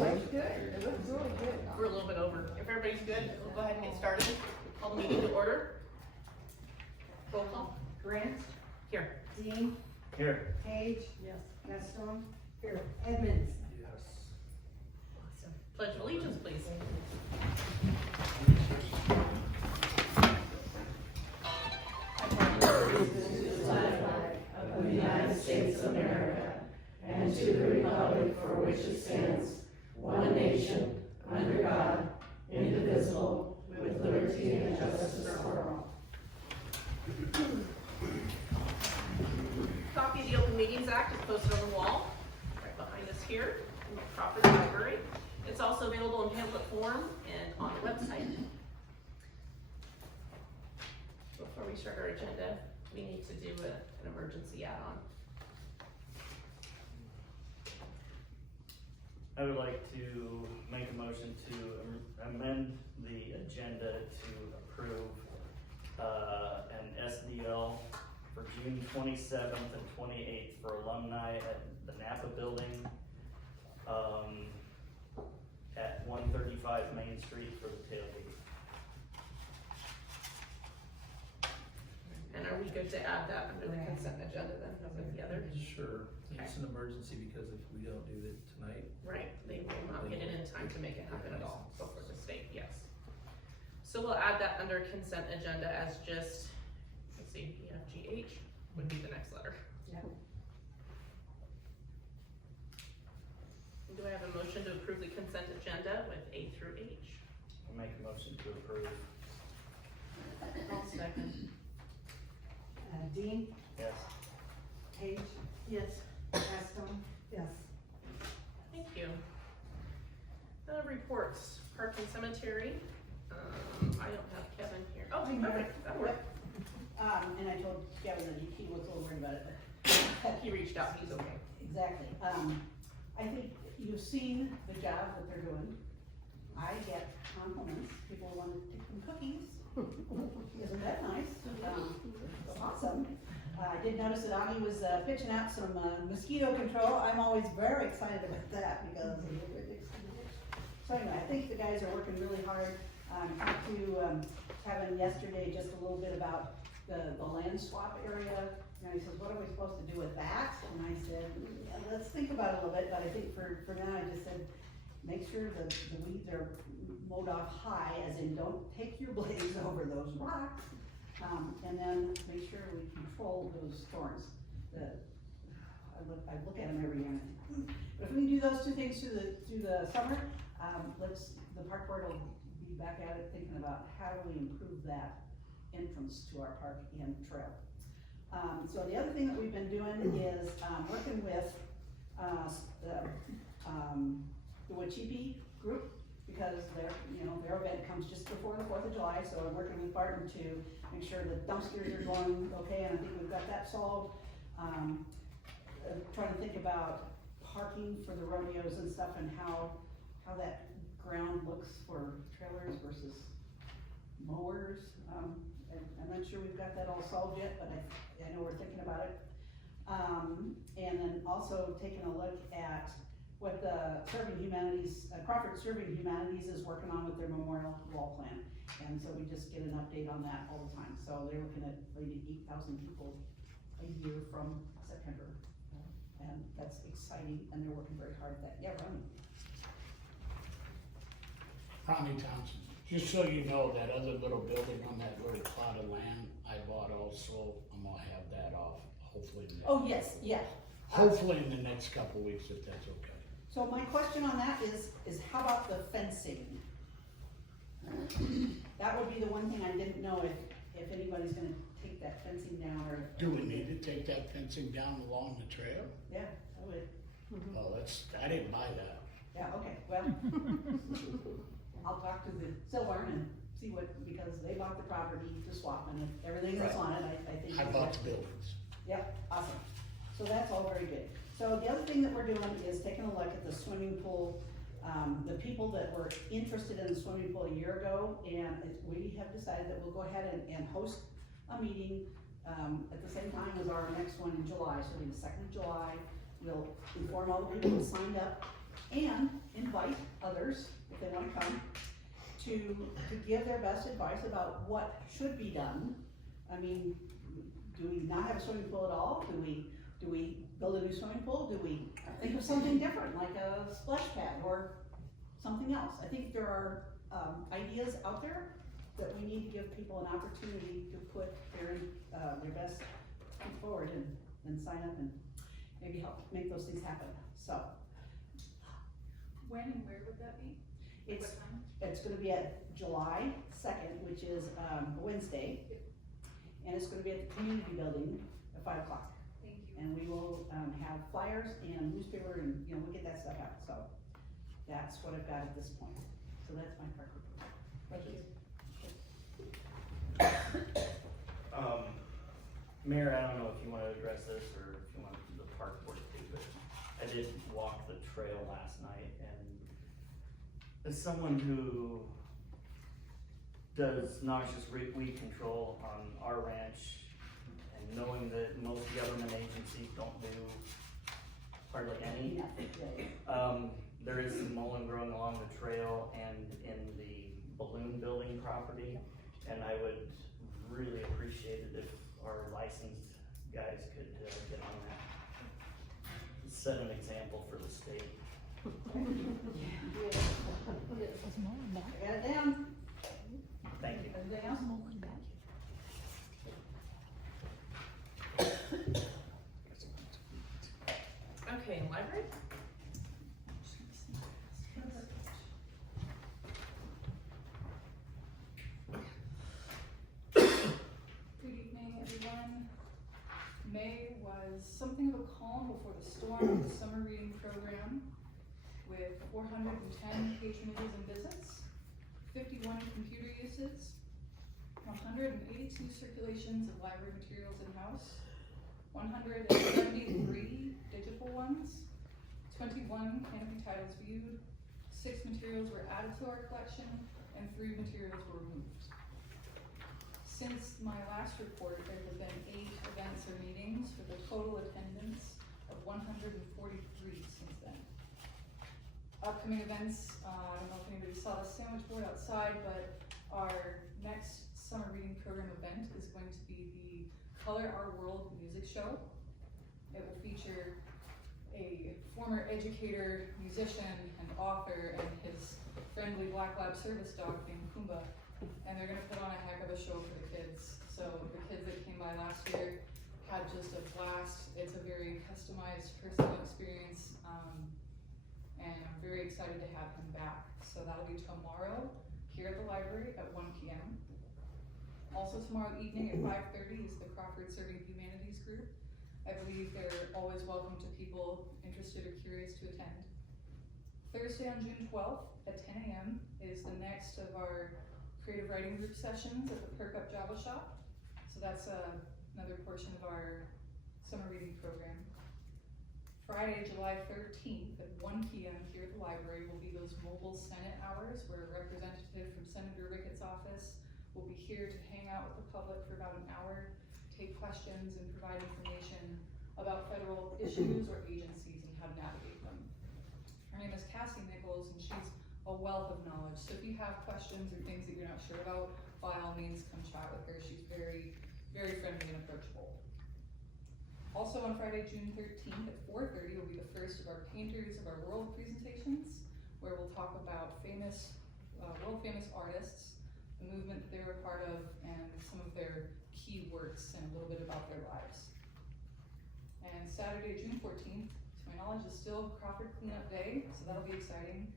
looks good. It looks really good. We're a little bit over. If everybody's good, we'll go ahead and get started. Call the meeting to order. Roll call. Grant, Here. Dean, Here. Page. Yes. Gaston. Here. Edmonds. Awesome. Pledge of allegiance, please. Of the United States of America, and to the republic for which it stands, one nation, under God, indivisible, with liberty and justice for all. Copy of the Open Meetings Act is posted on the wall, right behind us here in the Crawford Library. It's also available in pamphlet form and on the website. Before we start our agenda, we need to do an emergency add-on. I would like to make a motion to amend the agenda to approve an SDL for June 27th and 28th for alumni at the Napa Building at 135 Main Street for the tailgate. And are we good to add that under the consent agenda then, with the other? Sure, it's an emergency because if we don't do it tonight. Right, they will not get it in time to make it happen at all before the state, yes. So we'll add that under consent agenda as just, let's see, EFGH would be the next letter. Yep. Do I have a motion to approve the consent agenda with A through H? I'll make a motion to approve. I'll second. Dean, Yes. Page. Yes. Gaston. Yes. Thank you. Reports, Park and Cemetery. I don't have Kevin here. Oh, perfect, that worked. And I told Kevin that he was a little worried about it, but He reached out, he's okay. exactly. I think you've seen the job that they're doing. I get compliments, people want to take some cookies. Isn't that nice? Awesome. I did notice that Augie was pitching out some mosquito control. I'm always very excited about that because so anyway, I think the guys are working really hard. Talked to Kevin yesterday just a little bit about the land swap area. You know, he says, what are we supposed to do with that? And I said, yeah, let's think about it a little bit, but I think for now I just said, make sure the weeds are mowed off high, as in don't take your blades over those rocks. And then make sure we control those thorns. I look at them every year. But if we can do those two things through the summer, the park board will be back at it thinking about how do we improve that entrance to our park and trail. So the other thing that we've been doing is working with the Wachipi group, because their event comes just before the 4th of July, so I'm working with Barton to make sure the dumpsters are going okay, and I think we've got that solved. Trying to think about parking for the rodeos and stuff, and how that ground looks for trailers versus mowers. I'm not sure we've got that all solved yet, but I know we're thinking about it. And then also taking a look at what the Crawford Serving Humanities is working on with their memorial wall plan. And so we just get an update on that all the time. So they're looking at maybe 8,000 people a year from September. And that's exciting, and they're working very hard at that. Yeah, Ronnie. Ronnie Thompson, just so you know, that other little building on that little plot of land I bought also, I'm gonna have that off, hopefully. Oh, yes, yeah. Hopefully in the next couple weeks, if that's okay. So my question on that is how about the fencing? That would be the one thing I didn't know if anybody's gonna take that fencing down, or. Do we need to take that fencing down along the trail? Yeah, I would. Oh, I didn't buy that. Yeah, okay, well, I'll talk to the Silver and see because they bought the property to swap, and everything that's on it, I think. I bought the buildings. Yep, awesome. So that's all very good. So the other thing that we're doing is taking a look at the swimming pool. The people that were interested in the swimming pool a year ago, and we have decided that we'll go ahead and host a meeting at the same time as our next one in July. So it'll be the 2nd of July. We'll inform all the people who signed up and invite others, if they wanna come, to give their best advice about what should be done. I mean, do we not have a swimming pool at all? Do we build a new swimming pool? Do we think of something different, like a splash pad or something else? I think there are, ideas out there that we need to give people an opportunity to put their best foot forward and sign up and maybe help make those things happen, so. When and where would that be? It's, What time? it's gonna be at July 2nd, which is, a Wednesday. And it's gonna be at the community building at 5 o'clock. Thank you. And we will, have flyers and newspaper and, we'll get that stuff out, so. That's what I've got at this point. So that's my part. Questions? Mayor, I don't know if you wanna address this or if you want the park board to, but I did walk the trail last night, and as someone who does noxious weed control on our ranch, and knowing that most government agencies don't do hardly any, there is some mullein growing along the trail and in the balloon building property, and I would really appreciate it if our licensed guys could get on that. Set an example for the state. Got it down. Thank you. Anything else? Okay, library? Good evening, everyone. May was something of a calm before the storm of the summer reading program with 410 patronages and visits, 51 computer uses, 182 circulations of library materials in-house, 173 digital ones, 21 canopy titles viewed, 6 materials were added to our collection, and 3 materials were removed. Since my last report, there have been 8 events or meetings with a total attendance of 143 since then. Upcoming events, I don't know if anybody saw the sandwich board outside, but our next summer reading program event is going to be the Color Our World music show. It will feature a former educator, musician, and author, and his friendly black lab service dog named Kumba. And they're gonna put on a heck of a show for the kids. So the kids that came by last year had just a blast. It's a very customized, personal experience, and I'm very excited to have him back. So that'll be tomorrow here at the library at 1 p.m. Also tomorrow evening at 5:30 is the Crawford Serving Humanities group. I believe they're always welcome to people interested or curious to attend. Thursday on June 12th at 10 a.m. is the next of our creative writing group sessions at the Perk Up Java Shop. So that's another portion of our summer reading program. Friday, July 13th at 1 p.m. here at the library will be those mobile Senate hours where a representative from Senator Ricketts' office will be here to hang out with the public for about an hour, take questions, and provide information about federal issues or agencies and how to navigate them. Her name is Cassie Nichols, and she's a wealth of knowledge. So if you have questions or things that you're not sure about, by all means come chat with her. She's very, very friendly and approachable. Also on Friday, June 13th at 4:30 will be the first of our Painters of Our World presentations, where we'll talk about famous, world famous artists, the movement they were a part of, and some of their key works and a little bit about their lives. And Saturday, June 14th, to my knowledge, is still Crawford Cleanup Day, so that'll be exciting.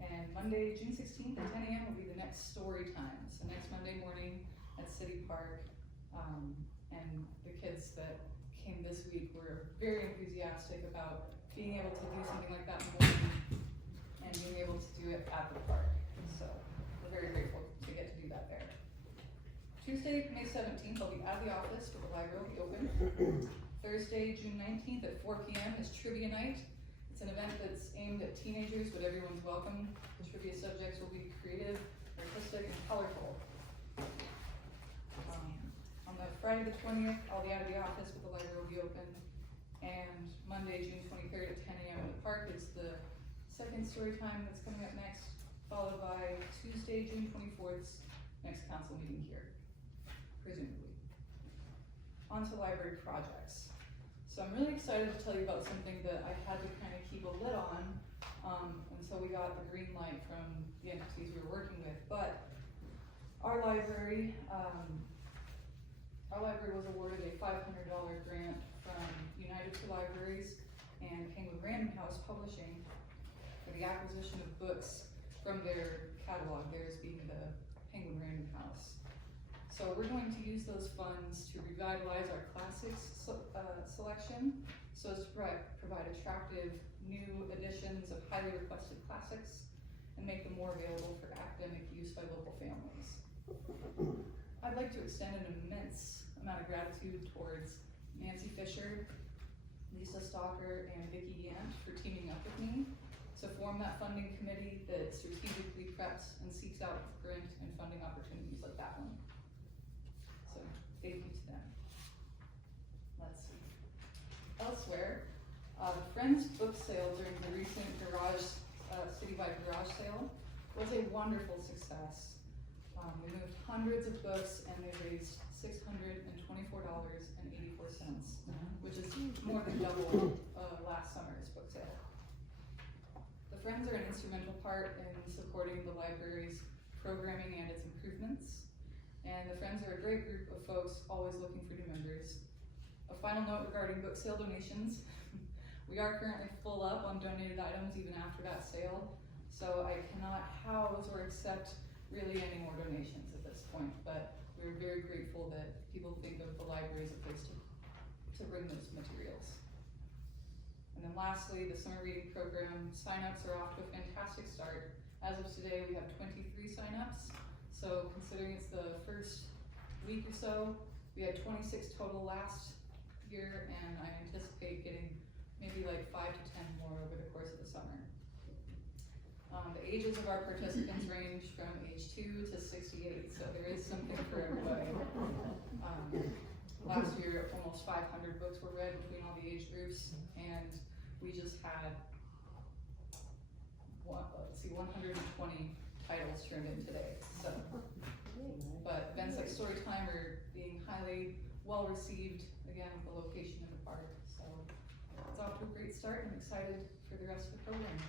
And Monday, June 16th at 10 a.m. will be the next story time. So next Monday morning at City Park. And the kids that came this week were very enthusiastic about being able to do something like that in the morning and being able to do it at the park. So we're very grateful to get to do that there. Tuesday, May 17th, I'll be at the office, but the library will be open. Thursday, June 19th at 4 p.m. is Trivia Night. It's an event that's aimed at teenagers, but everyone's welcome. The trivia subjects will be creative, artistic, and colorful. On the Friday the 20th, I'll be out of the office, but the library will be open. And Monday, June 23rd at 10 a.m. at the park is the second story time that's coming up next, followed by Tuesday, June 24th's next council meeting here, presumably. On to library projects. So I'm really excited to tell you about something that I had to kind of keep a lid on until we got the green light from the entities we were working with. But our library was awarded a $500 grant from United to Libraries and Penguin Random House Publishing for the acquisition of books from their catalog, theirs being the Penguin Random House. So we're going to use those funds to revitalize our classics selection, so as to provide attractive new editions of highly requested classics and make them more available for academic use by local families. I'd like to extend an immense amount of gratitude towards Nancy Fisher, Lisa Stalker, and Vicki Yant for teaming up with me to form that funding committee that strategically preps and seeks out grant and funding opportunities like that one. So thank you to them. Let's see. Elsewhere, Friends book sale during the recent citywide garage sale was a wonderful success. We moved hundreds of books and they raised $624.84, which is more than double last summer's book sale. The Friends are an instrumental part in supporting the library's programming and its improvements. And the Friends are a great group of folks always looking for new members. A final note regarding book sale donations. We are currently full up on donated items even after that sale, so I cannot house or accept really any more donations at this point, but we're very grateful that people think of the library as a place to bring those materials. And then lastly, the summer reading program signups are off to a fantastic start. As of today, we have 23 signups, so considering it's the first week or so, we had 26 total last year, and I anticipate getting maybe like 5 to 10 more over the course of the summer. The ages of our participants range from age 2 to 68, so there is something for everybody. Last year, almost 500 books were read between all the age groups, and we just had 120 titles turned in today. So, but events like Storytime are being highly well received, again, with the location in the park. So it's off to a great start. I'm excited for the rest of the program.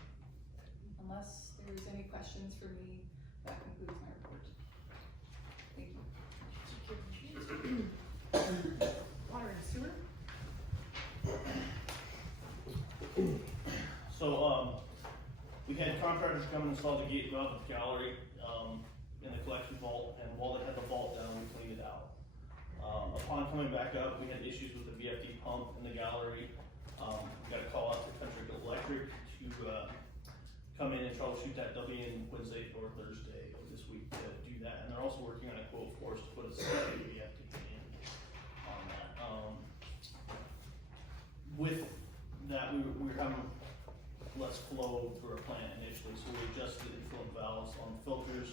Unless there's any questions for me, that concludes my report. Thank you. Water and sewer? So, we had contractors come and install the gate valve at the gallery, in the collection vault, and while they had the vault down, we cleaned it out. Upon coming back up, we had issues with the VFD pump in the gallery. We got a call out to Country Electric to, come in and troubleshoot that. They'll be in Wednesday or Thursday of this week to do that, and they're also working on a quote for us to put a second VFD in on that. With that, we were having less flow through our plant initially, so we adjusted the inflow valves on filters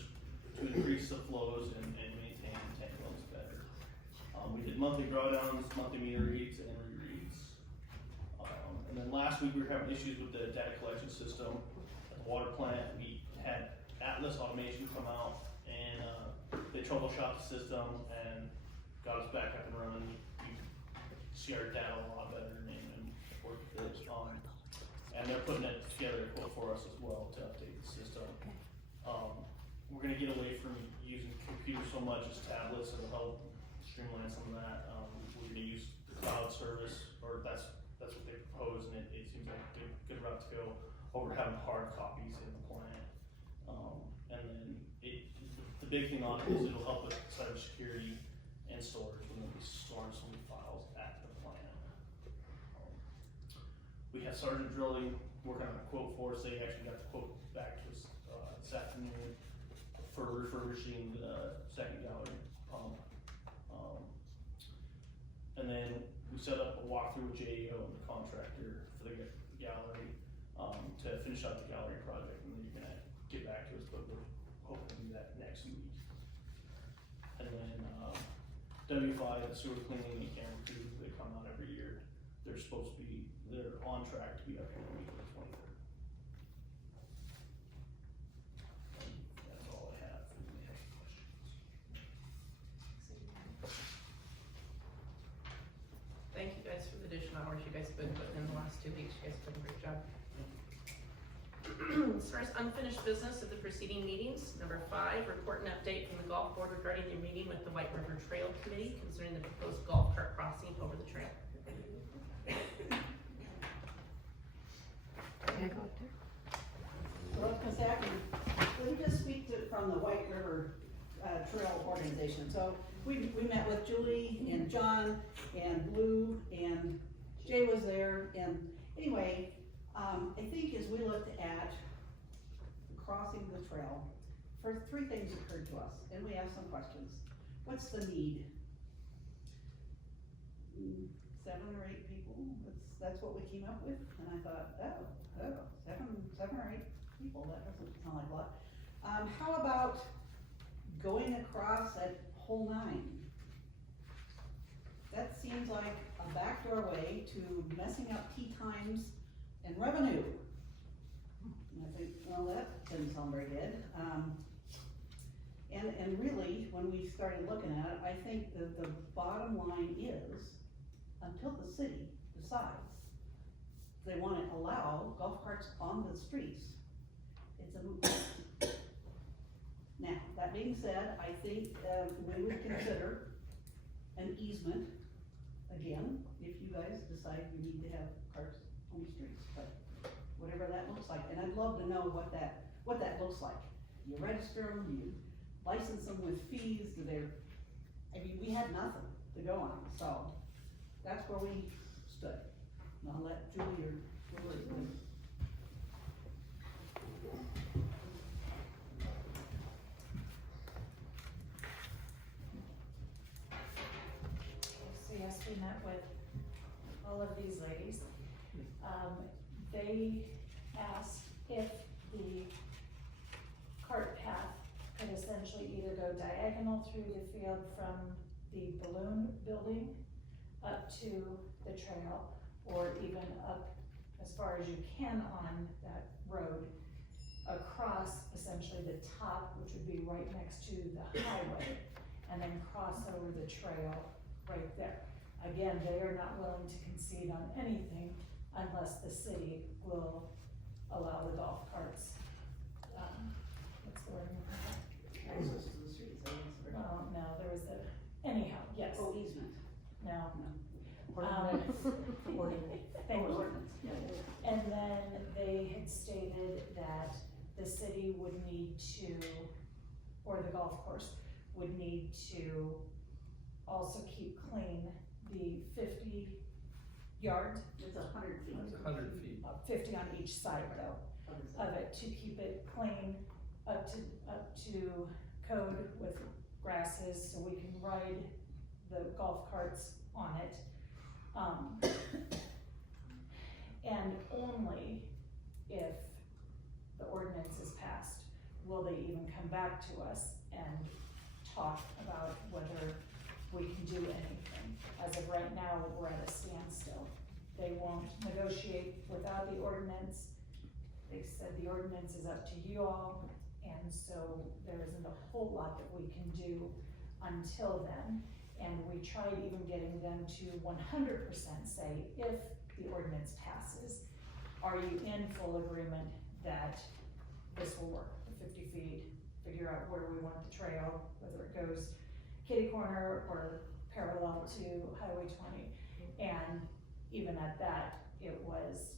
to increase the flows and maintain tank levels better. We did monthly drawdowns, monthly meter reads, and rereads. And then last week we were having issues with the data collection system at the water plant. We had Atlas Automation come out and they troubleshot the system and got us back up and running. You see our data a lot better and work with it. And they're putting it together a quote for us as well to update the system. We're gonna get away from using computers so much as tablets, and help streamline some of that. We're gonna use the cloud service, or that's what they propose, and it seems like a good route to go over having hard copies in the plant. And then the big thing on it is it'll help with cybersecurity and storage when we'll be storing so many files at the plant. We have Sergeant Drilling working on a quote for us. They actually got the quote back to us this afternoon for refurbishing the second gallery pump. And then we set up a walkthrough with JEO and the contractor for the gallery to finish out the gallery project, and then you're gonna get back to us, but we're hoping to do that next week. And then W5, the sewer cleaning and camera crews, they come out every year. They're on track to be up here the week of the 23rd. hours you guys have been putting in the last 2 weeks. You guys have done a great job. As far as unfinished business of the preceding meetings, number 5, report and update from the golf board regarding the meeting with the White River Trail Committee concerning the proposed golf cart crossing over the trail. So I was gonna say, let me just speak to, from the White River, Trail Organization. So we met with Julie and John and Lou and Jay was there, and anyway, I think as we looked at crossing the trail, first 3 things occurred to us, and we asked some questions. What's the need? 7 or 8 people, that's what we came up with, and I thought, seven or 8 people, that doesn't sound like a lot. How about going across at hole 9? That seems like a backdoor way to messing up tee times and revenue. And I think, well, that didn't sound very good. And really, when we started looking at it, I think the bottom line is, until the city decides they wanna allow golf carts on the streets, it's a moot point. Now, that being said, I think, we would consider an easement, again, if you guys decide you need to have carts on the streets, but whatever that looks like, and I'd love to know what that looks like. Do you register them, do you license them with fees, I mean, we had nothing to go on, so that's where we stood. And I'll let Julie or whoever. So yes, we met with all of these ladies. They asked if the cart path could essentially either go diagonal through the field from the balloon building up to the trail, or even up as far as you can on that road, across essentially the top, which would be right next to the highway, and then cross over the trail right there. Again, they are not willing to concede on anything unless the city will allow the golf carts, what's the word? Access to the streets, I guess. Well, no, there was anyhow, yes, Oh, easement. no. Ordinance. Thank you. Ordinance, yeah. And then they had stated that the city would need to, or the golf course, would need to also keep clean the 50 yard, It's 100 feet. 100 feet. 50 on each side though, of it, to keep it clean, up to code with grasses, so we can ride the golf carts on it. And only if the ordinance is passed will they even come back to us and talk about whether we can do anything. As of right now, we're at a standstill. They won't negotiate without the ordinance. They said the ordinance is up to you all, and so there isn't a whole lot that we can do until then. And we tried even getting them to 100% say, if the ordinance passes, are you in full agreement that this will work, the 50 feet, figure out where we want the trail, whether it goes kitty corner or parallel to Highway 20. And even at that, it was,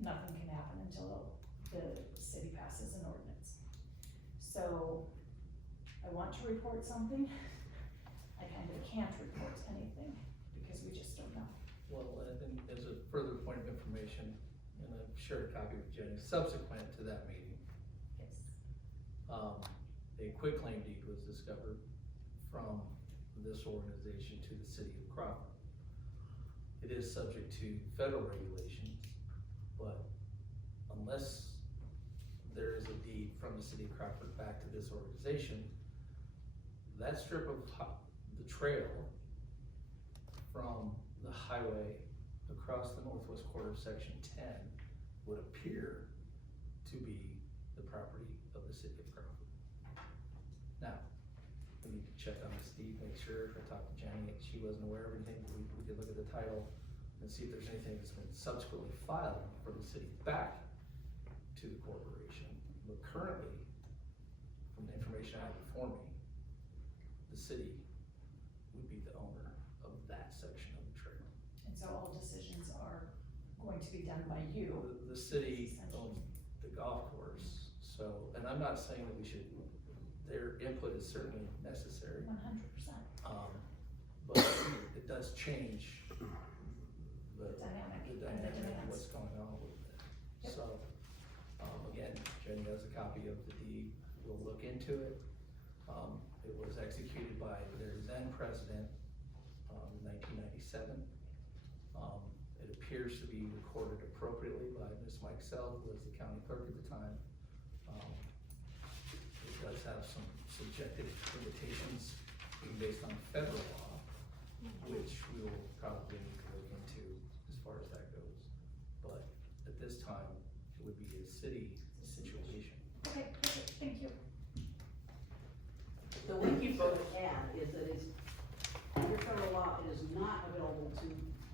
nothing can happen until the city passes an ordinance. So I want to report something. I kind of can't report anything because we just don't know. Well, and as a further point of information, and I've shared a copy with Jenny, subsequent to that meeting, Yes. a quitclaim deed was discovered from this organization to the city of Crawford. It is subject to federal regulations, but unless there is a deed from the city of Crawford back to this organization, that strip of the trail from the highway across the northwest quarter of section 10 would appear to be the property of the city of Crawford. Now, we need to check on Steve, make sure, I talked to Jenny, she wasn't aware of anything, we could look at the title. and see if there's anything that's been subsequently filed from the city back to the corporation. But currently, from the information I have before me, the city would be the owner of that section of the trail. And so all decisions are going to be done by you. The city owns the golf course, so, and I'm not saying that we should, their input is certainly necessary. 100%. But it does change the dynamic of what's going on with it. Yep. So, again, Jenny has a copy of the deed, we'll look into it. It was executed by their then president, in 1997. It appears to be recorded appropriately by Ms. Mike Sell, who was the county clerk at the time. It does have some subjective limitations based on federal law, which we will probably need to look into as far as that goes. But at this time, it would be a city situation. Okay, perfect, thank you. The one piece I would add is that it's, under federal law, it is not available to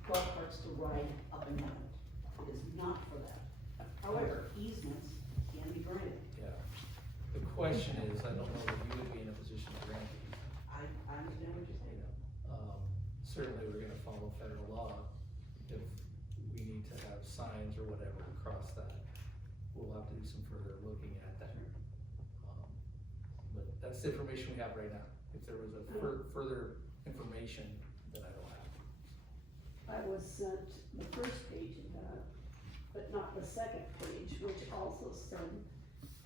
golf carts to ride up and down it. It is not for that. However, easements can be granted. Yeah. The question is, I don't know that you would be in a position to grant these. I understand what you're saying. Certainly, we're gonna follow federal law. If we need to have signs or whatever across that, we'll have to do some further looking at that. But that's the information we have right now. If there was a further information that I don't have. I was sent the first page of that, but not the second page, which also said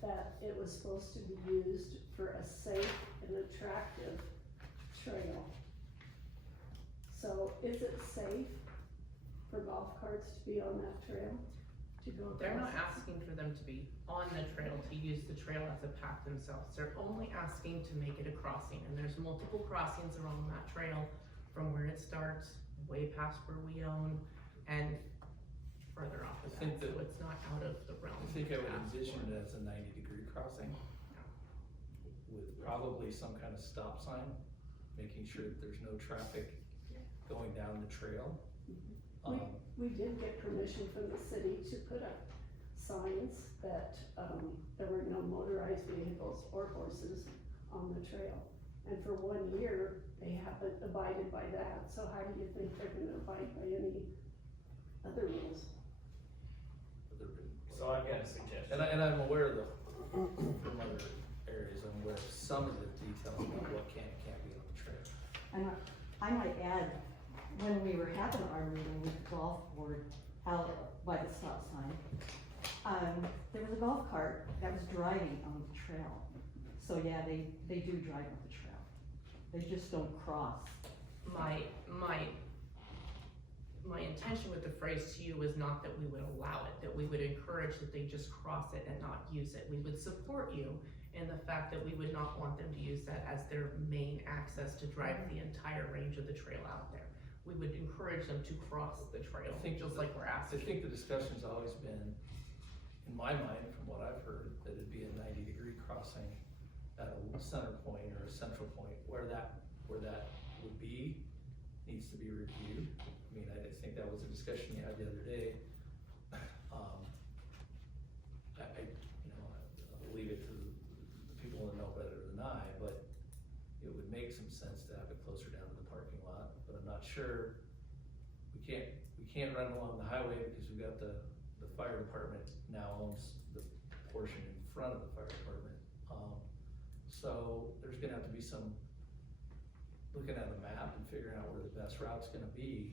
that it was supposed to be used for a safe and attractive trail. So is it safe for golf carts to be on that trail, to go across? They're not asking for them to be on the trail, to use the trail as a path themselves. They're only asking to make it a crossing, and there's multiple crossings along that trail from where it starts, way past where we own, and further off of I think that, so that- it's not out of the realm. I think I would to ask envision for. it as a 90-degree crossing with probably some kind of stop sign, making sure that there's no traffic going down the trail. We did get permission from the city to put up signs that, there were no motorized vehicles or horses on the trail. And for 1 year, they haven't abided by that, so how do you think they're gonna abide by any other rules? So I've got a suggestion. And I'm aware of from other areas, I'm aware of some of the details about what can and can't be on the trail. And I might add, when we were having our meeting with the golf board out by the stop sign, there was a golf cart that was driving on the trail. So yeah, they do drive on the trail. They just don't cross. My intention with the phrase to you was not that we would allow it, that we would encourage that they just cross it and not use it. We would support you in the fact that we would not want them to use that as their main access to drive the entire range of the trail out there. We would encourage them to cross the trail, I think just like we're I asking. think the discussion's always been, in my mind, from what I've heard, that it'd be a 90-degree crossing at a center point or a central point. Where that would be, needs to be reviewed. I mean, I think that was a discussion you had the other day. I'll leave it to the people that know better than I, but it would make some sense to have it closer down to the parking lot, but I'm not sure. We can't run along the highway because we've got the fire department now owns the portion in front of the fire department. So there's gonna have to be some looking at a map and figuring out where the best route's gonna be,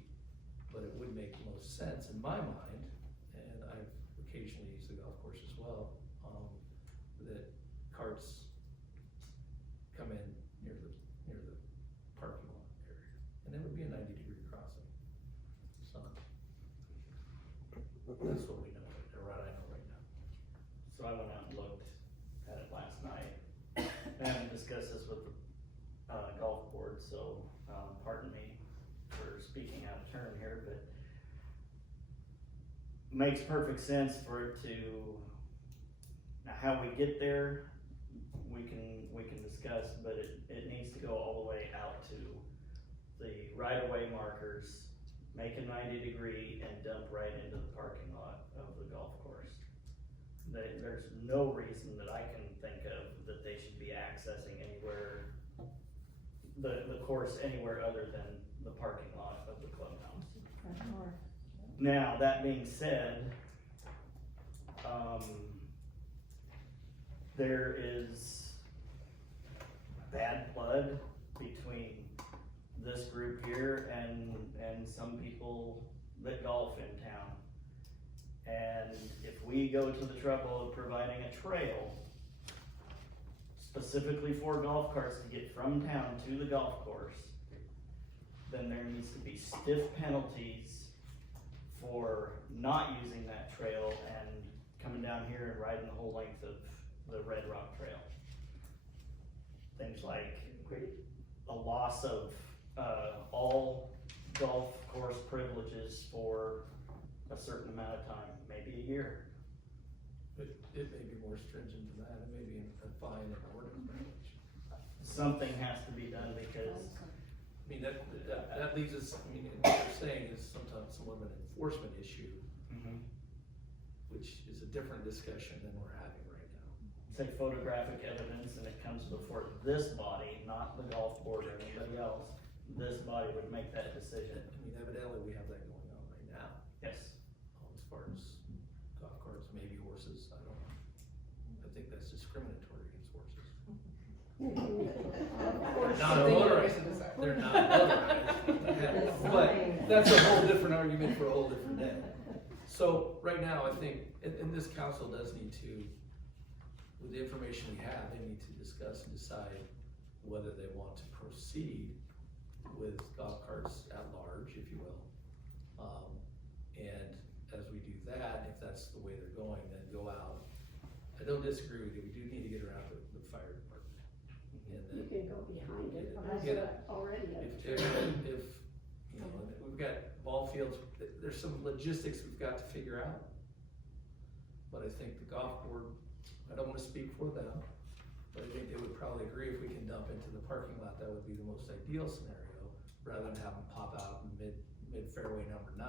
but it would make the most sense in my mind, and I've occasionally used the golf course as well, that carts come in near the parking lot area, and it would be a 90-degree crossing. So that's what we know, or what I know right now. So I went out and looked at it last night. I haven't discussed this with the golf board, so pardon me for speaking out of turn here, but makes perfect sense for it to, now how we get there, we can discuss, but it needs to go all the way out to the right-of-way markers make a 90-degree and dump right into the parking lot of the golf course. There's no reason that I can think of that they should be accessing anywhere, the course anywhere other than the parking lot of the clubhouse. Front door. Now, that being said, there is bad blood between this group here and some people that golf in town. And if we go to the trouble of providing a trail specifically for golf carts to get from town to the golf course, then there needs to be stiff penalties for not using that trail and coming down here and riding the whole length of the Red Rock Trail. Things like a loss of all golf course privileges for a certain amount of time, maybe a year. It may be more stringent than that, it may be a fine and ordinance violation. Something has to be done because I mean, that leaves us, I mean, what you're saying is sometimes somewhat of an enforcement issue, which is a different discussion than we're having right now. say photographic evidence and it comes before this body, not the golf board or anybody else, this body would make that decision. I mean, evidently we have that going on right now, Yes. as far as golf carts, maybe horses, I don't know. I think that's discriminatory against horses. Not motorized, they're not motorized. But that's a whole different argument for a whole different day. So, right now, I think, and this council does need to, with the information we have, they need to discuss and decide whether they want to proceed with golf carts at large, if you will. And as we do that, if that's the way they're going, then go out. I don't disagree with you, we do need to get around the fire department. And You then can go behind it, but I Get it. said already. if, you know, we've got ball fields, there's some logistics we've got to figure out. But I think the golf board, I don't wanna speak for them, but I think they would probably agree if we can dump into the parking lot, that would be the most ideal scenario, rather than have them pop out in mid fairway number 9,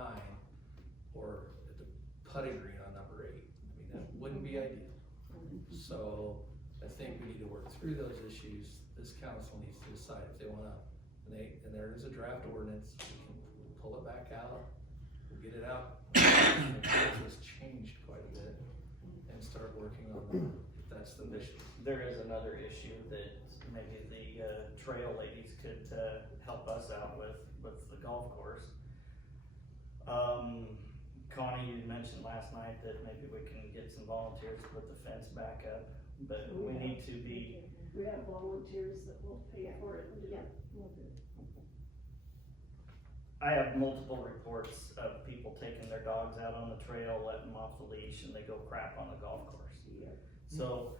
or at the putting green on number 8. I mean, that wouldn't be ideal. So, I think we need to work through those issues. This council needs to decide if they wanna, and there is a draft ordinance, we'll pull it back out, we'll get it out. It was changed quite a bit, and start working on that, if that's the mission. There is another issue that maybe the trail ladies could help us out with the golf course. Connie, you mentioned last night that maybe we can get some volunteers to put the fence back up, but we need to be, We have volunteers that will pay for it and do it. I have multiple reports of people taking their dogs out on the trail, letting them off the leash, and they go crap on the golf course. So,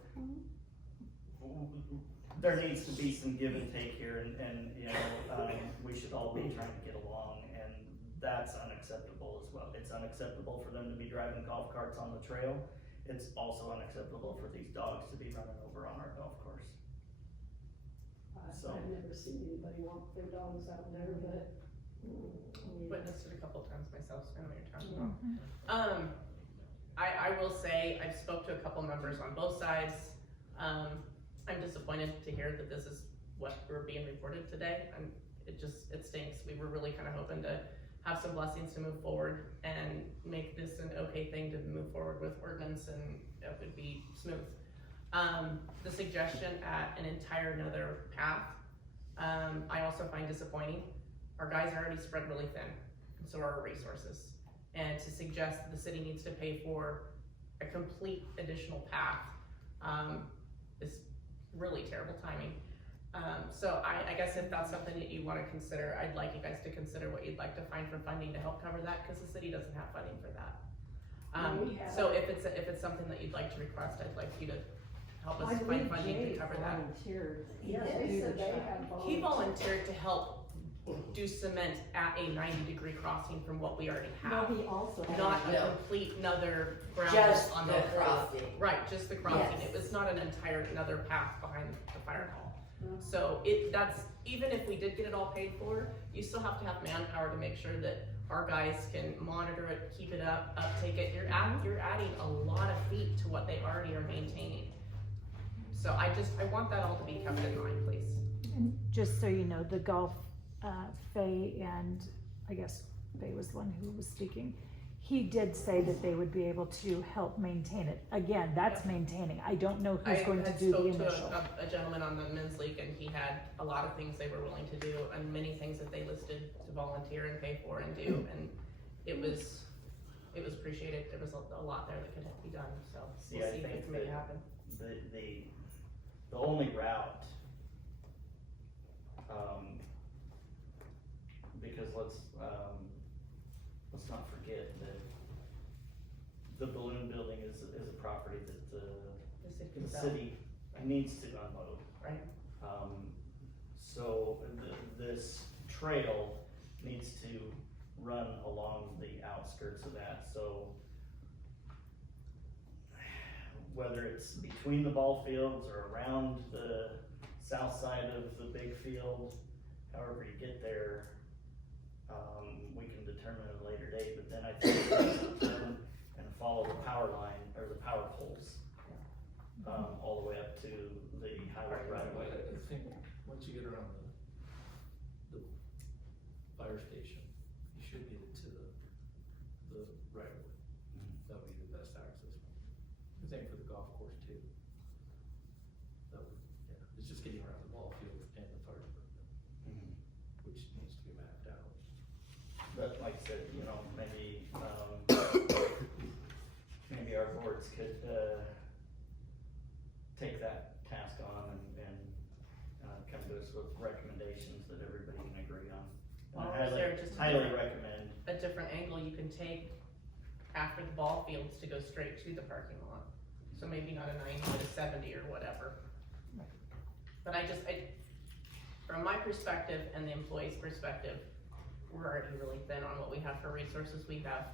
there needs to be some give and take here, and you know, we should all be trying to get along, and that's unacceptable as well. It's unacceptable for them to be driving golf carts on the trail. It's also unacceptable for these dogs to be running over on our golf course. So- I've never seen anybody walk their dogs out there, but. Witnessed it a couple times myself, so I know what you're talking about. I will say, I've spoke to a couple members on both sides. I'm disappointed to hear that this is what we're being reported today. It stinks. We were really kind of hoping to have some blessings to move forward and make this an okay thing to move forward with ordinance, and it would be smooth. The suggestion at an entire another path, I also find disappointing. Our guys are already spread really thin, and so are our resources. And to suggest that the city needs to pay for a complete additional path is really terrible timing. So I guess if that's something that you wanna consider, I'd like you guys to consider what you'd like to find for funding to help cover that, cause the city doesn't have funding for that. We have- So if it's something that you'd like to request, I'd like you to help us I find believe funding Jay to cover that. volunteered. Yes, to they do said the they job. had He volunteers. volunteered to help do cement at a 90-degree crossing from what we already No, have. he also. had- Not a No. complete another ground Just on the crossing. Right, just the crossing. Yes. It was not an entire another path behind the fire hall. So that's, even if we did get it all paid for, you still have to have manpower to make sure that our guys can monitor it, keep it up, uptake it. You're adding a lot of feet to what they already are maintaining. So I want that all to be kept in mind, please. And just so you know, the golf, Faye, and I guess Faye was the one who was speaking. He did say that they would be able to help maintain it. Again, that's maintaining. I don't know who's going to do the initial. I spoke to a gentleman on the men's league, and he had a lot of things they were willing to do, and many things that they listed to volunteer and pay for and do, and it was appreciated. There was a lot there that could be done, so we'll see if we can make it happen. The only route, because let's not forget that the balloon building is a property that the city needs to unload. Right. So this trail needs to run along the outskirts of that, so whether it's between the ball fields or around the south side of the big field, however you get there, we can determine at a later date, but then I think we have to turn and follow the power line, or the power poles, all the way up to the highway right away. I think once you get around the fire station, you should get it to the right of way. That would be the best access. The same for the golf course too. That would, yeah, it's just getting around the ball field and the fire department, which needs to be mapped out. But like I said, you know, maybe, maybe our boards could, take that task on and come to us with recommendations that everybody can agree on. Or I is there just highly recommend. a different angle you can take after the ball fields to go straight to the parking lot? So maybe not a 90, but a 70 or whatever. But from my perspective and the employee's perspective, we're already really thin on what we have for resources. We have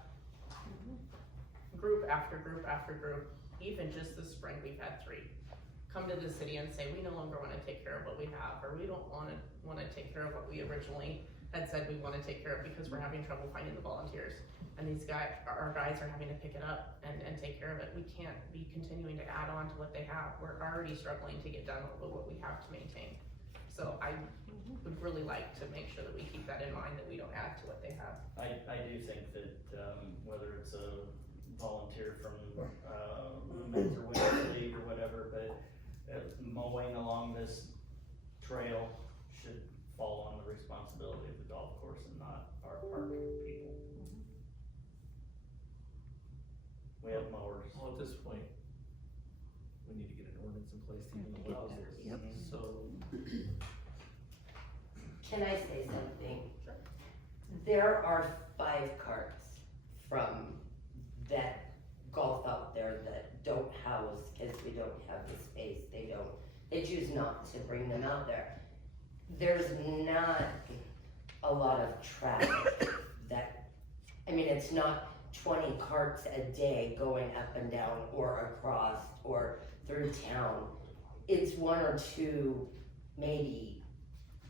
group after group after group. Even just this spring, we've had 3 come to the city and say, we no longer wanna take care of what we have, or we don't wanna take care of what we originally had said we wanna take care of because we're having trouble finding the volunteers. And our guys are having to pick it up and take care of it. We can't be continuing to add on to what they have. We're already struggling to get done with what we have to maintain. So I would really like to make sure that we keep that in mind, that we don't add to what they have. I do think that, whether it's a volunteer from, men's or women's league or whatever, but mowing along this trail should fall on the responsibility of the golf course and not our park people. We have mowers. Well, at this point, we need to get an ordinance in place to even allow this. Yep. So, Can I say something? There are 5 carts from that golf out there that don't house, cause we don't have the space, they choose not to bring them out there. There's not a lot of traffic it's not 20 carts a day going up and down or across or through town. It's 1 or 2, maybe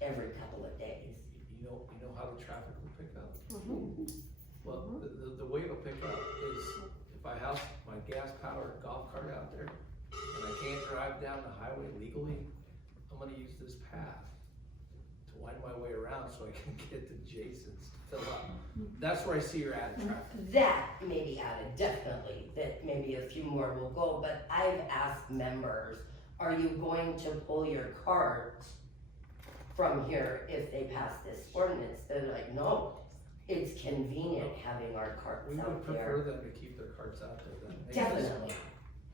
every couple of days. You know how the traffic will pick up? Mm-hmm. Well, the way it'll pick up is if I have my gas-powered golf cart out there and I can't drive down the highway legally, I'm gonna use this path to wind my way around so I can get to Jason's to fill up. That's where I see your added traffic. That may be added, definitely, that maybe a few more will go, but I've asked members, are you going to pull your cart from here if they pass this ordinance? They're like, no, it's convenient having our carts We out would there. prefer them to keep their carts out there then. Definitely.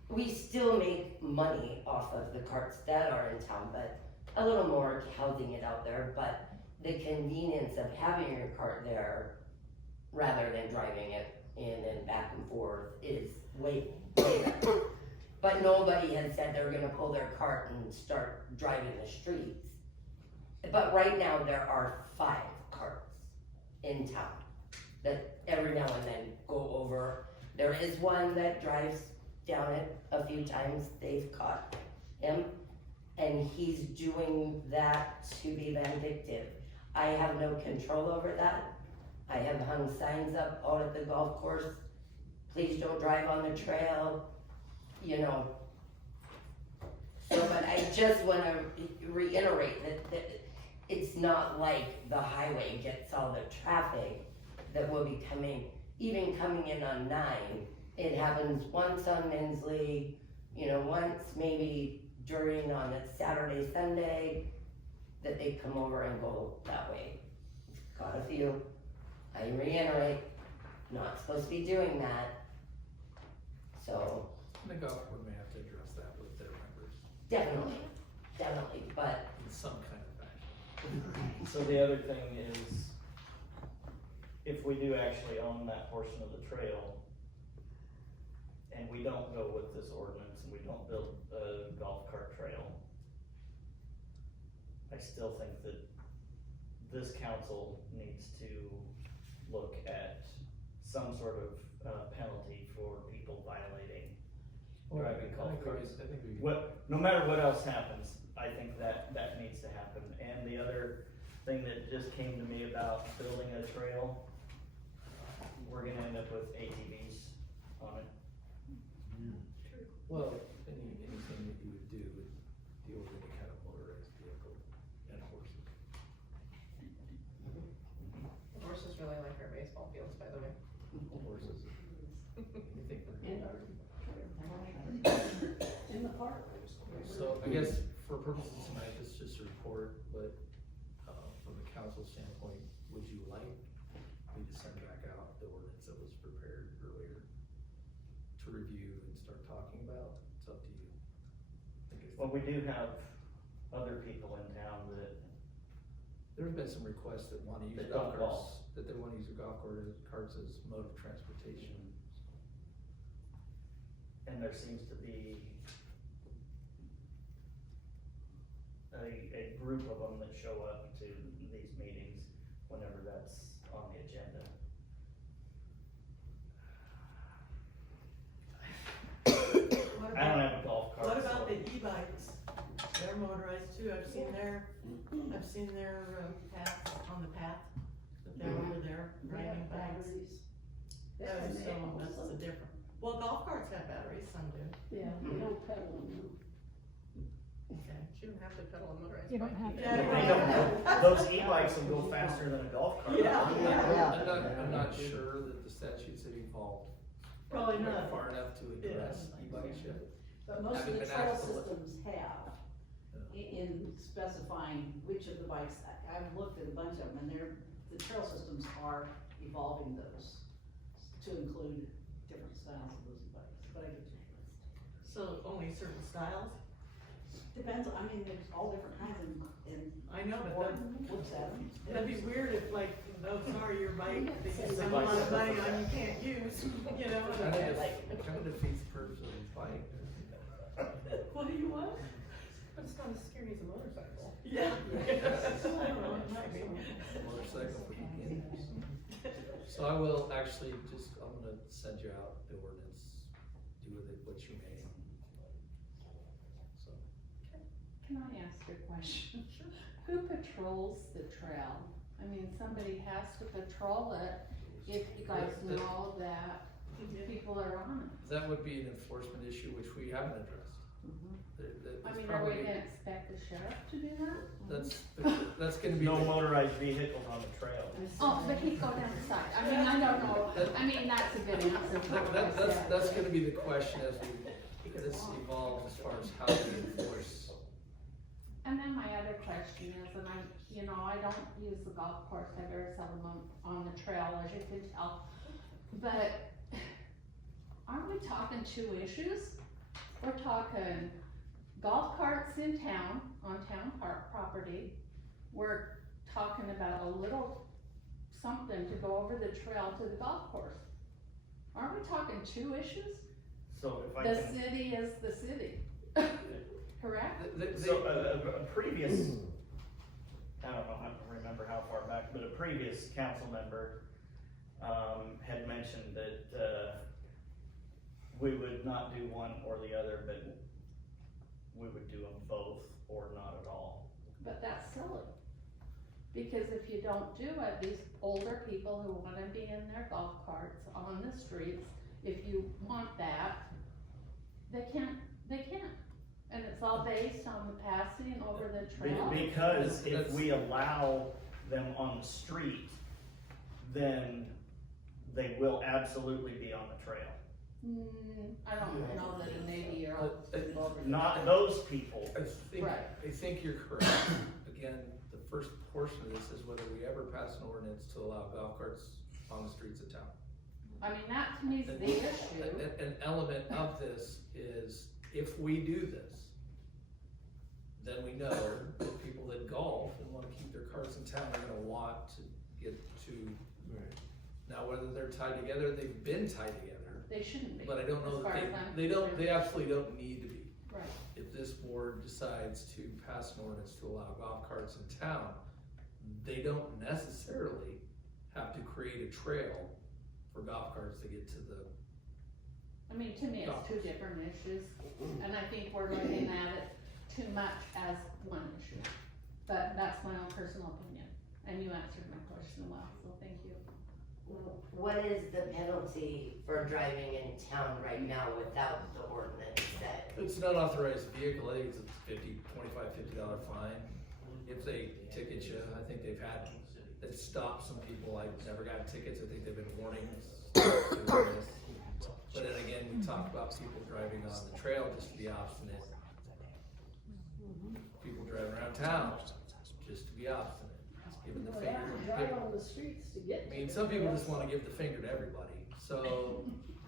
We still make money off of the carts that are in town, but a little more housing it out there, but the convenience of having your cart there rather than driving it in and back and forth is way better. But nobody has said they're gonna pull their cart and start driving the streets. But right now, there are 5 carts in town that every now and then go over. There is one that drives down it a few times, they've caught him, and and he's doing that to be vindictive. I have no control over that. I have hung signs up out at the golf course, please don't drive on the trail, you know. So, but I just wanna reiterate that it's not like the highway gets all the traffic that will be coming, even coming in on 9. It happens once on Men's League, you know, once maybe during on a Saturday, Sunday, that they come over and go that way. Got a few. I reiterate, not supposed to be doing that. So, The golf board may have to address that with their members definitely, but in some kind of fashion. So the other thing is, if we do actually own that portion of the trail, and we don't go with this ordinance, and we don't build a golf cart trail, I still think that this council needs to look at some sort of penalty for people violating driving golf carts. I think we. No matter what else happens, I think that needs to happen. And the other thing that just came to me about building a trail, we're gonna end up with ATVs on it. Well, anything that you would do would deal with any kind of motorized vehicle and horses. Horses really like our baseball fields, by the way. Horses. Anything for. In the park. So I guess for purposes tonight, it's just a report, but, from the council standpoint, would you like me to send back out the ordinance that was prepared earlier to review and start talking about? It's up to you. Well, we do have other people in town that, There's been some requests that wanna use That golf don't carts, that they wanna use their golf carts as mode of transportation. and there seems to be a group of them that show up to these meetings whenever that's on the agenda. I don't have a golf cart. What about so- the e-bikes? They're motorized too, I've seen their paths, on the path, that they're over there riding bikes. That's the difference. Well, golf carts have batteries, some do. Yeah, we don't pedal them. Okay. You don't have to pedal a motorized You don't bike. have to. But they don't, those e-bikes will go faster than a golf cart. Yeah. I'm not sure that the statutes have evolved Probably not. far enough to address e-bikes yet. But most of Haven't the been trail asked to look. systems have, in specifying which of the bikes, I've looked at a bunch of them, and the trail systems are evolving those to include different styles of those bikes, but I get you. So only certain styles? Depends, I mean, there's all different kinds and I know, but board looks at them. that'd be weird if like, oh, sorry, your bike that you spend a lot of money on, you can't use, you know? I think it kind of defeats the purpose of the bike. What do you want? But it's not as scary as a motorcycle. Yeah. I don't know, it might be. Motorcycle for beginners. So I will actually I'm gonna send you out the ordinance, do with it what you may. So, Can I ask a question? Who patrols the trail? I mean, somebody has to patrol it if you guys know that people are on it. that would be an enforcement issue which we haven't addressed. I mean, are we gonna expect the sheriff to do that? That's gonna be. No motorized vehicles on the trail. Oh, but he'd go down the side. I mean, I don't know. I mean, that's a good answer. That's gonna be the question as this evolves as far as how to enforce. And then my other question is, and I don't use the golf course, I very seldom on the trail, as you can tell. But aren't we talking two issues? We're talking golf carts in town, on town park property. We're talking about a little something to go over the trail to the golf course. Aren't we talking two issues? So if I The can, city is the city, correct? so a previous, I don't know, I don't remember how far back, but a previous council member, had mentioned that, we would not do one or the other, but we would do them both. or not at all. But that's silly. Because if you don't do it, these older people who wanna be in their golf carts on the streets, if you want that, they can't. And it's all based on passing over the trail. Because if we allow them on the street, then they will absolutely be on the trail. I don't know that an 80-year-old can go over the Not trail. those people. Right. I think you're correct. Again, the first portion of this is whether we ever pass an ordinance to allow golf carts on the streets of town. I mean, that to me is the issue. An element of this is, if we do this, then we know that people that golf and wanna keep their carts in town are gonna want to get to. Now, whether they're tied together, they've been tied together, They shouldn't be. but I don't know as that far as I'm they concerned. absolutely don't need to be. Right. If this board decides to pass an ordinance to allow golf carts in town, they don't necessarily have to create a trail for golf carts to get to the. I mean, to me, it's two different issues, and I think we're looking at it too much as one issue. But that's my own personal opinion, and you answered my question well, so thank you. What is the penalty for driving in town right now without the ordinance set? It's an unauthorized vehicle, I think it's a $25 fine. If they ticket you, I think they've stopped some people, I've never got tickets, I think they've been warnings. But then again, we talked about people driving on the trail just to be obstinate. People driving around town just to be obstinate, giving the finger. on the streets to get. I mean, some people just wanna give the finger to everybody, so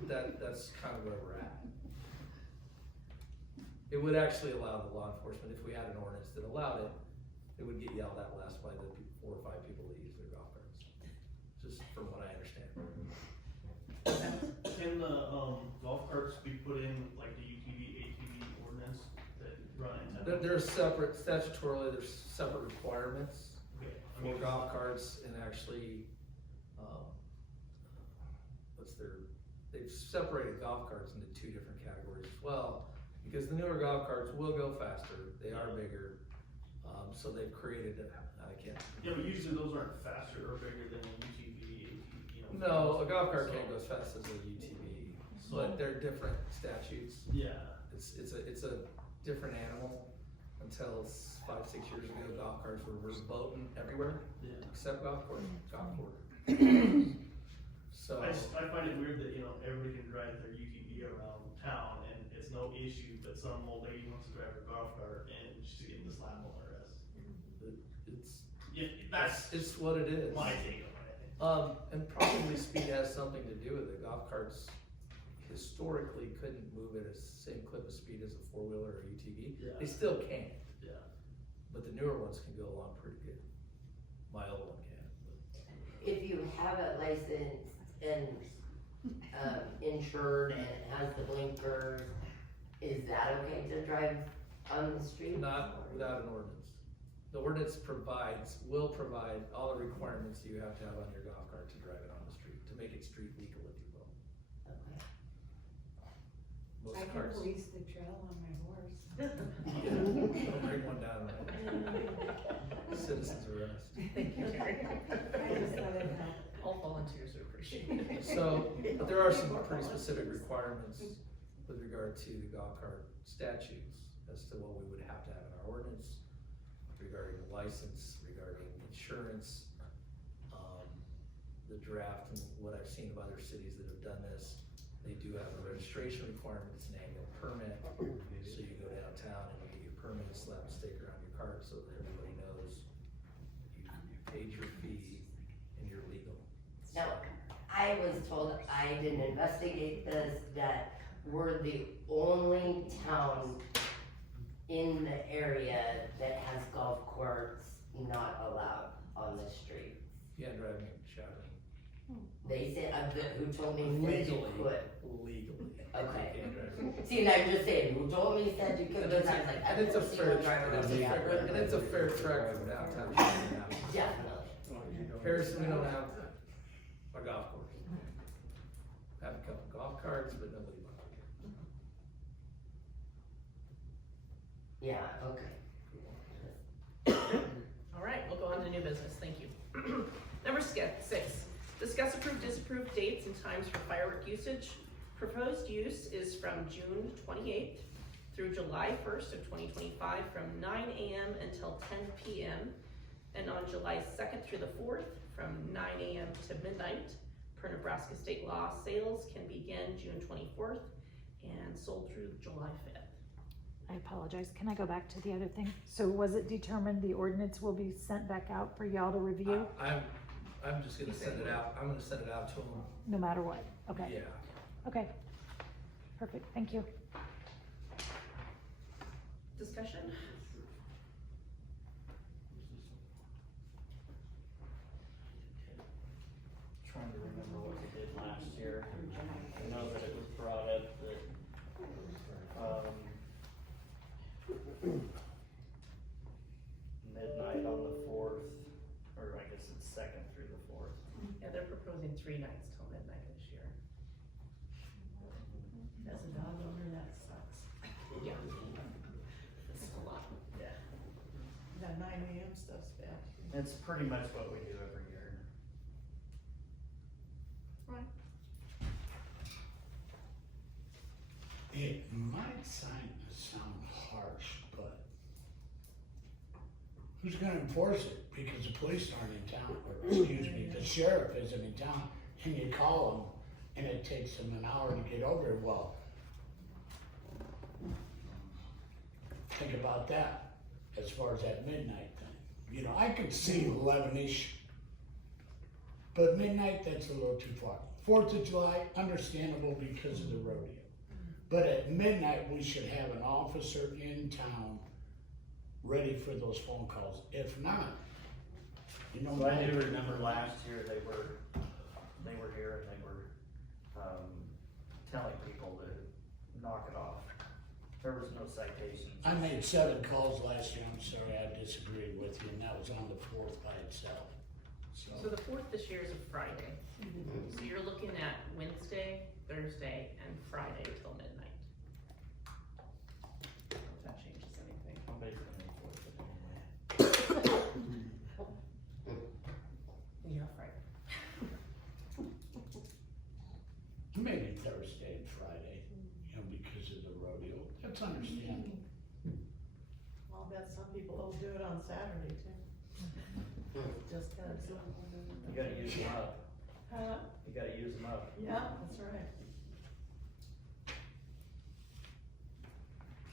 that's kind of where we're at. It would actually allow the law enforcement, if we had an ordinance that allowed it, it would get yelled at less by the 4 or 5 people that use their golf carts, just from what I understand. Can the, golf carts be put in like the UTV, ATV ordinance that run in town? There's separate, statutorily, there's separate requirements Okay, I for mean, golf carts, and actually, they've separated golf carts into 2 different categories as well, because the newer golf carts will go faster, they are bigger, so they've created, I can't. yeah, but usually those aren't faster or bigger than a UTV, ATV, No, a golf cart can't so- go as fast as a UTV, So- but they're different statutes. Yeah, It's a different animal. Until 5-6 years ago, golf carts were boating everywhere yeah. except golf course. So I find it weird that, everybody can drive their UTV around town and it's no issue, but some old lady wants to drive her golf cart and she's getting the slap on her wrist. it's Yeah, that's it's what it is. my take on it. And probably speed has something to do with it. Golf carts historically couldn't move at a same clip of speed as a 4-wheeler or UTV. Yeah. They still can, Yeah. but the newer ones can go along pretty good. My old one can. If you have it licensed and, insured and it has the blinkers, is that okay to drive on the street? Not without an ordinance. The ordinance will provide all the requirements you have to have on your golf cart to drive it on the street, to make it street legal, if you will. Okay. Most I can carts. police the trail on my horse. Yeah, don't bring one down, right? Citizens arrest. Thank you, Terry. I just thought it'd help. All volunteers are appreciated. So, but there are some pretty specific requirements with regard to the golf cart statutes as to what we would have to have in our ordinance, regarding the license, regarding insurance, the draft, and what I've seen of other cities that have done this. They do have a registration requirement, it's an annual permit, so you go downtown and you get your permit, slap a sticker on your cart so that everybody knows you paid your fee and you're legal. Now, I was told, I didn't investigate this, that we're the only town in the area that has golf courts not allowed on the street. You can't drive me shouting. They said, who told me said you Legally. could? Legally. Okay. You can't drive me. See, and I'm just saying, who told me said you could, because I was like, And I've it's a never seen fair, one drive around the outside. and it's a fair track from downtown. to downtown. Definitely. Harrison, we don't have a golf course. Have a couple golf carts, but nobody buys it. Yeah, okay. business, thank you. Number 6, discuss approve, disapprove dates and times for firework usage. Proposed use is from June 28th through July 1st of 2025 from 9 a.m. until 10 p.m. and on July 2nd through the 4th from 9 a.m. to midnight. Per Nebraska state law, sales can begin June 24th and sold through July 5th. I apologize, can I go back to the other thing? So was it determined the ordinance will be sent back out for y'all to review, I'm just gonna send it out, I'm gonna send it out to them. no matter what? Okay, Yeah. okay, perfect, thank you. Discussion? Trying to remember what we did last year. I know that it was brought up that, midnight on the 4th, or I guess it's 2nd through the 4th. Yeah, they're proposing 3 nights till midnight this year. As a dog owner, that sucks. Yeah. It's a lot. Yeah. That 9 a.m. stuff's bad. It's pretty much what we do every year. It might sound harsh, but who's gonna enforce it? Because the police aren't in town, or excuse me, the sheriff isn't in town, and you call them, and it takes them an hour to get over it. Well, think about that, as far as that midnight thing. You know, I could see 11-ish, but midnight, that's a little too far. 4th of July, understandable because of the rodeo. But at midnight, we should have an officer in town ready for those phone calls. If not, you know. So I do remember last year they were here and they were, telling people to knock it off. There was no citations. I made 7 calls last year, I'm sorry, I disagreed with you, and that was on the 4th by itself. So the 4th this year is a Friday. So you're looking at Wednesday, Thursday, and Friday till midnight. If that changes anything. Nobody's gonna enforce it anyway. Yeah, Friday. Maybe Thursday and Friday, you know, because of the rodeo, that's understandable. I'll bet some people will do it on Saturday too. Just cause. You gotta use them up. Huh? You gotta use them up. Yeah, that's right.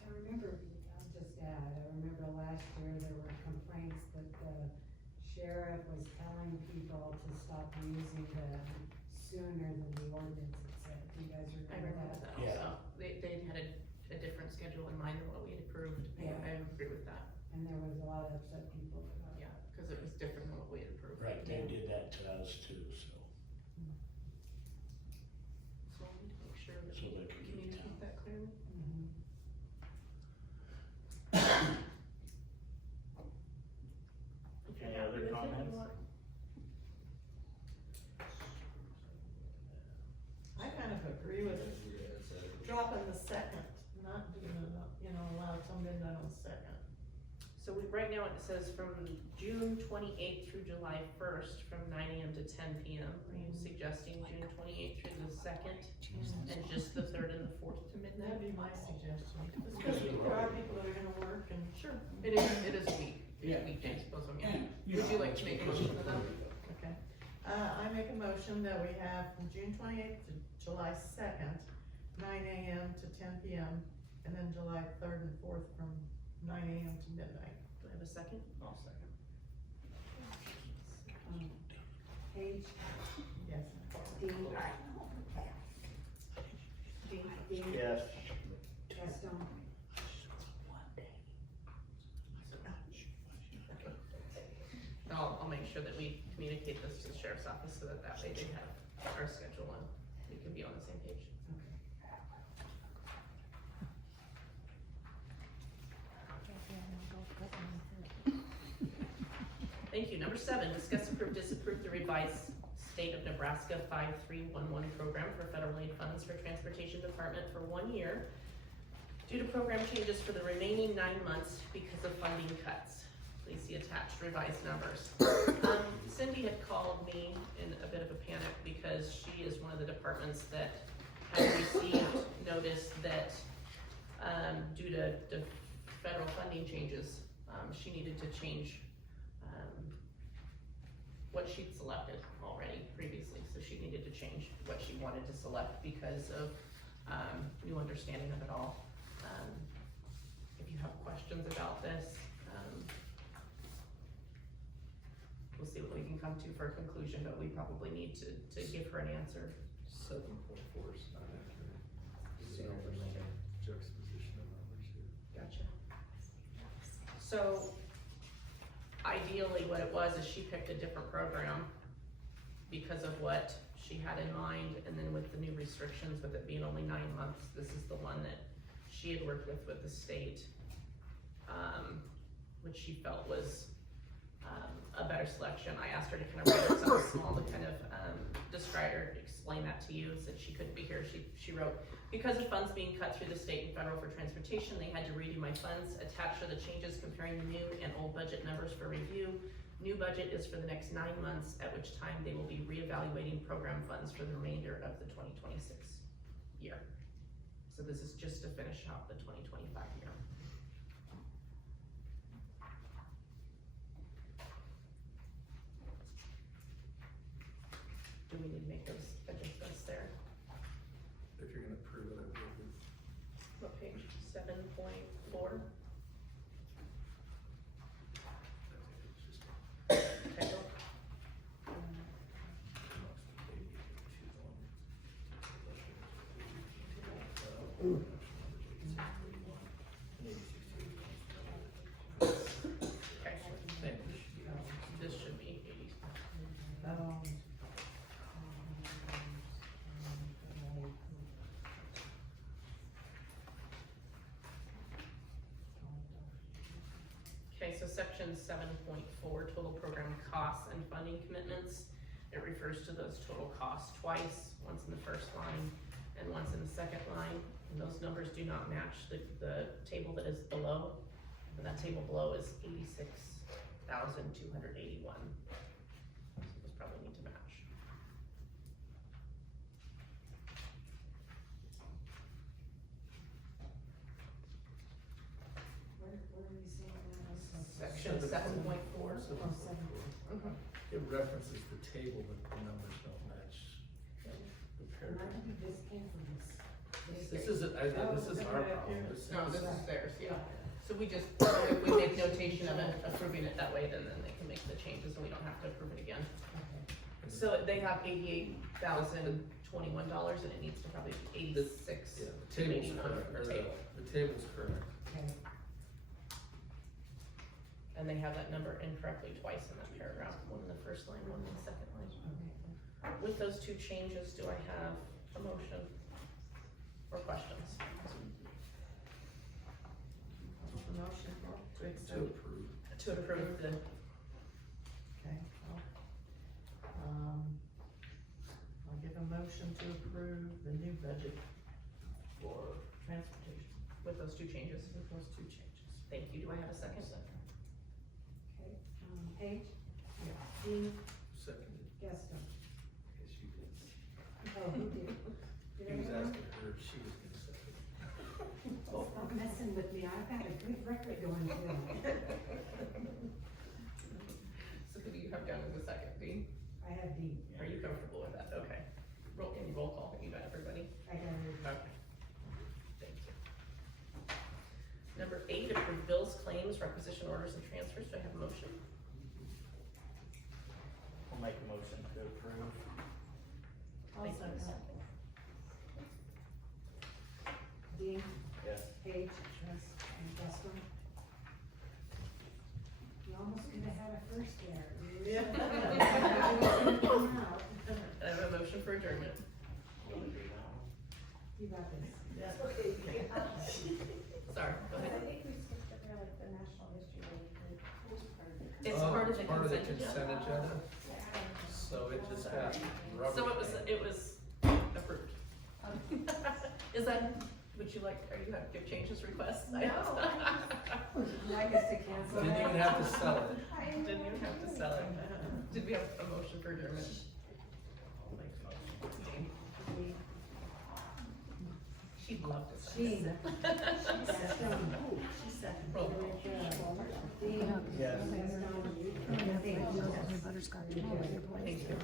I remember, I'll just add, I remember last year there were complaints that the sheriff was telling people to stop using them sooner than the ordinance had said. Do you guys I remember remember that? that Yeah. also. They had a different schedule in mind than what we had approved. Yeah. I agree with that. And there was a lot of upset people about it. Yeah, because it was different than what we had approved. Right, they did that to us too, so. So we need to make sure that So we they can be communicate town. that clearly. Mhm. If you're Any happy other with it, you comments? want- I kind of agree with dropping the 2nd, not doing it, allow till midnight on the 2nd. So right now it says from June 28th through July 1st, from 9 a.m. to 10 p.m. Are you suggesting June 28th through the 2nd and just the 3rd and the 4th to That'd midnight? be my suggestion, especially there are people that are gonna work and. Sure. It is a week. Yeah. Weekdays, both of them. And, Would you know, like to it's make a because motion of to the that? rodeo. Okay, I make a motion that we have from June 28th to July 2nd, 9 a.m. to 10 p.m. And then July 3rd and 4th from 9 a.m. to midnight. Do I have a second? I'll second. Paige, Yes. Dean. Dean. Yes. Gaston. I'll make sure that we communicate this to the sheriff's office so that way they have our schedule and we can be on the same page. Thank you. Number 7, discuss, approve, disapprove the revised State of Nebraska 5311 program for federal aid funds for Transportation Department for 1 year due to program changes for the remaining 9 months because of funding cuts. Please see attached revised numbers. Cindy had called me in a bit of a panic because she is one of the departments that had received notice that, due to federal funding changes, she needed to change, what she'd selected already previously, so she needed to change what she wanted to select because of, new understanding of it all. If you have questions about this, we'll see what we can come to for a conclusion, but we probably need to give her an answer. 7.4 is not accurate. Sooner So than later. juxtaposition of numbers here. Gotcha. So ideally what it was is she picked a different program because of what she had in mind, and then with the new restrictions, with it being only 9 months, this is the one that she had worked with the state, which she felt was a better selection. I asked her to kind of write up something small to kind of describe or explain that to you, since she couldn't be here. She wrote, because of funds being cut through the state and federal for transportation, they had to redo my funds. Attached are the changes comparing the new and old budget numbers for review. New budget is for the next 9 months, at which time they will be reevaluating program funds for the remainder of the 2026 year. So this is just to finish out the 2025 year. Do we need to make those adjustments there? If you're gonna approve it, I would do it. What page? 7.4? Title? Okay, this should be 80. Okay, so section 7.4, total program costs and funding commitments. It refers to those total costs twice, once in the first line and once in the second line. And those numbers do not match the table that is below. And that table below is 86,281. So those probably need to match. Where are we seeing that? Section 7.4. Oh, 7. It references the table, but the numbers don't match the And I paragraph. think this came from this. This is our problem. No, this is theirs, yeah. So we just, if we make notation of it, approving it that way, then they can make the changes and we don't have to approve it again. Okay. So they have $88,021 and it needs to probably be 86. Yeah, the table's correct, or the table's correct. Okay. And they have that number incorrectly twice in that paragraph, one in the first line, one in the second line. Okay. With those two changes, do I have a motion or questions? Motion to To accept. approve. To approve the, Okay, I'll give a motion to approve the new budget for transportation with those two changes. with those two changes. Thank you. Do I have a second? Okay, Paige? Yes. Dean? Seconded. Gaston? Yes, you did. Oh, who did? He was asking her if she was gonna second. Stop messing with me, I've got a good record going too. So who do you have down as a second, Dean? I have Dean, Are you comfortable with that? Okay. Roll call, you got everybody? I got it. Okay. Thank you. Number 8, approve bills, claims, requisition orders, and transfers. Do I have a motion? I'll make a motion to approve. Thank you. Dean? Yes. Paige? Yes. And Gaston? You almost could have had a first there. Yeah. Come out. I have a motion for adjournment. You got this. Yeah. Sorry, go ahead. think we skipped it there, like the national history day, It's part of the Part of the consent agenda. consent agenda, so it just got rubber. So it was approved. Is that Would you like, are you have your changes requests? No, Would you like us to cancel Didn't even that? have to sell it. Didn't even have to sell it. Did we have a motion for adjournment? She'd love to say. Gene. Roll call. Yes. Butterscotch. Thank you.